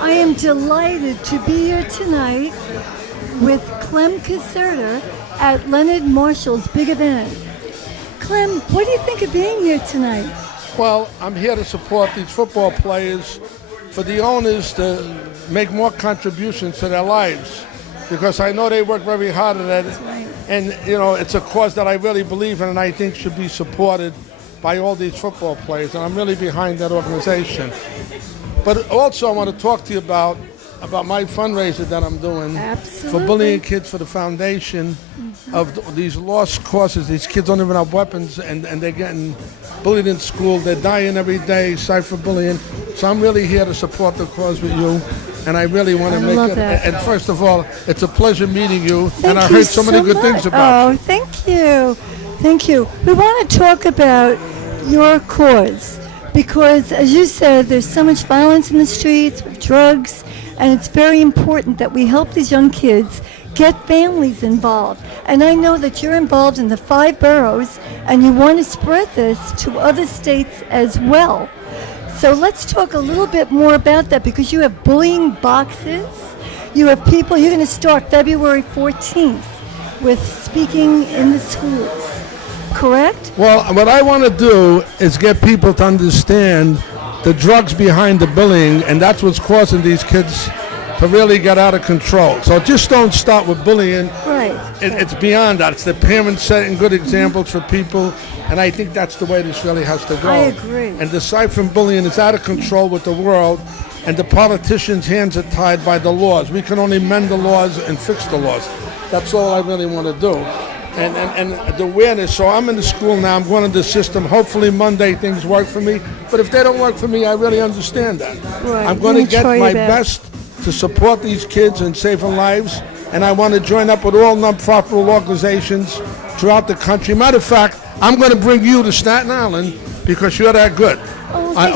I am delighted to be here tonight with Clem Caserta at Leonard Marshall's big event. Clem, what do you think of being here tonight? Well, I'm here to support these football players, for the owners to make more contributions to their lives, because I know they work very hard at it. Right. And, you know, it's a cause that I really believe in and I think should be supported by all these football players, and I'm really behind that organization. But also I want to talk to you about my fundraiser that I'm doing. Absolutely. For bullying kids, for the foundation of these lost causes. These kids don't even have weapons, and they're getting bullied in school. They're dying every day, cyberbullying. So I'm really here to support the cause with you, and I really want to make it. That. And first of all, it's a pleasure meeting you, Thank and I you heard so many good much. things about you. Oh, thank you. Thank you. We want to talk about your cause because, as you said, there's so much violence in the streets with drugs, and it's very important that we help these young kids get families involved. And I know that you're involved in the 5 boroughs, and you want to spread this to other states as well. So let's talk a little bit more about that, because you have bullying boxes. You have people, you're going to start February 14th with speaking in the schools. Correct? Well, what I want to do is get people to understand the drugs behind the bullying, and that's what's causing these kids to really get out of control. So just don't start with bullying. Right. It's beyond that. It's the parents setting good examples for people, and I think that's the way this really has to go. I agree. And aside from bullying, it's out of control with the world, and the politicians' hands are tied by the laws. We can only mend the laws and fix the laws. That's all I really want to do. And the awareness. So I'm in the school now. I'm going to the system. Hopefully Monday things work for me. But if they don't work for me, I really understand that. Right. I'm going to get my best to support these kids and saving lives. And I want to join up with all non-profit organizations throughout the country. Matter of fact, I'm going to bring you to Staten Island because you're that good.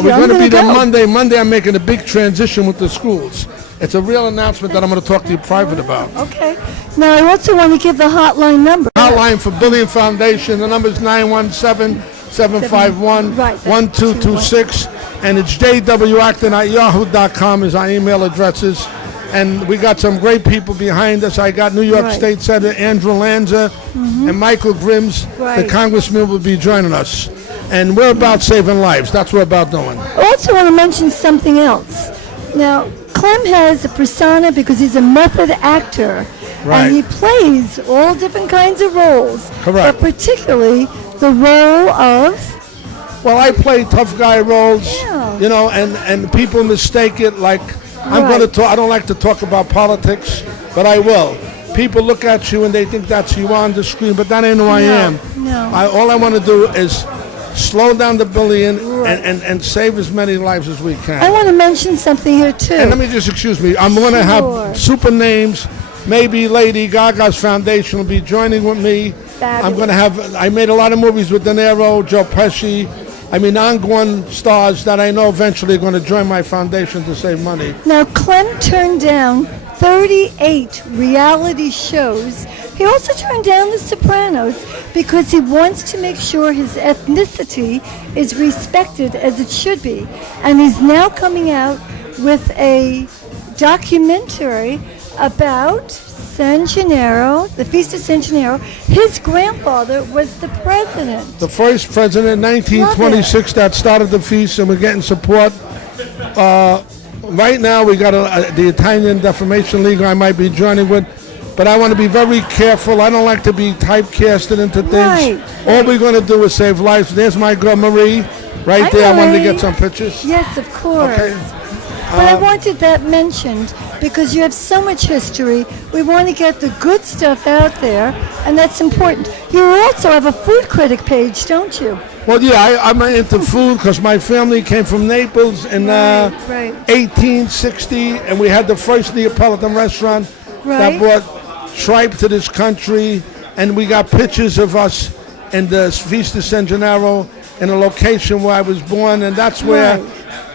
We're going to be there Monday. Monday I'm making a big transition with the schools. It's a real announcement that I'm going to talk to you private about. Okay. Now, I also want to give the hotline number. Hotline for Bullying Foundation. The number is 917-751-1226. And it's jwacton@yahoo.com is our email addresses. And we got some great people behind us. I got New York State Senator Andrew Lanza and Michael Grims. The congressman will be joining us. And we're about saving lives. That's what we're about doing. I also want to mention something else. Now, Clem has a persona because he's a method actor. Right. And he plays all different kinds of roles. Correct. But particularly the role of... Well, I play tough guy roles, you know, and people mistake it like I'm going to talk. I don't like to talk about politics, but I will. People look at you and they think that's you on the screen, but that ain't who I am. No. All I want to do is slow down the bullying and save as many lives as we can. I want to mention something here, too. And let me just, excuse me, I'm going to have super names. Maybe Lady Gaga's foundation will be joining with me. Fabulous. I'm going to have, I made a lot of movies with De Niro, Joe Pesci. I mean, ongoing stars that I know eventually are going to join my foundation to save money. Now, Clem turned down 38 reality shows. He also turned down The Sopranos because he wants to make sure his ethnicity is respected as it should be. And he's now coming out with a documentary about San Gennaro, the Feast of San Gennaro. His grandfather was the president. The first president in 1926 that started the feast, and we're getting support. Right now we got the Italian Defamation League I might be joining with, but I want to be very careful. I don't like to be typecasted into things. All we're going to do is save lives. There's my girl Marie, right there. I wanted to get some pictures. Yes, of course. Okay. But I wanted that mentioned because you have so much history. We want to get the good stuff out there, and that's important. You also have a food critic page, don't you? Well, yeah, I'm into food because my family came from Naples in 1860, and we had the first Neapolitan restaurant that brought tripe to this country, and we got pictures of us in the Feast of San Gennaro in a location where I was born, and that's where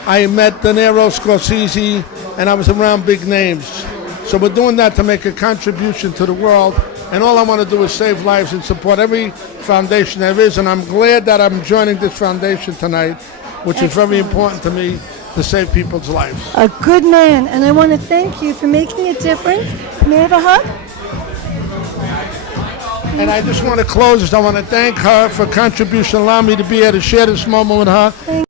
I met De Niro, Scorsese, and I was around big names. So we're doing that to make a contribution to the world, and all I want to do is save lives and support every foundation there is, and I'm glad that I'm joining this foundation tonight, which is very important to me. to save people's lives. A good man, and I want to thank you for making a difference. May I have a hug? And I just want to close. I want to thank her for contribution, allow me to be here to share this moment with her.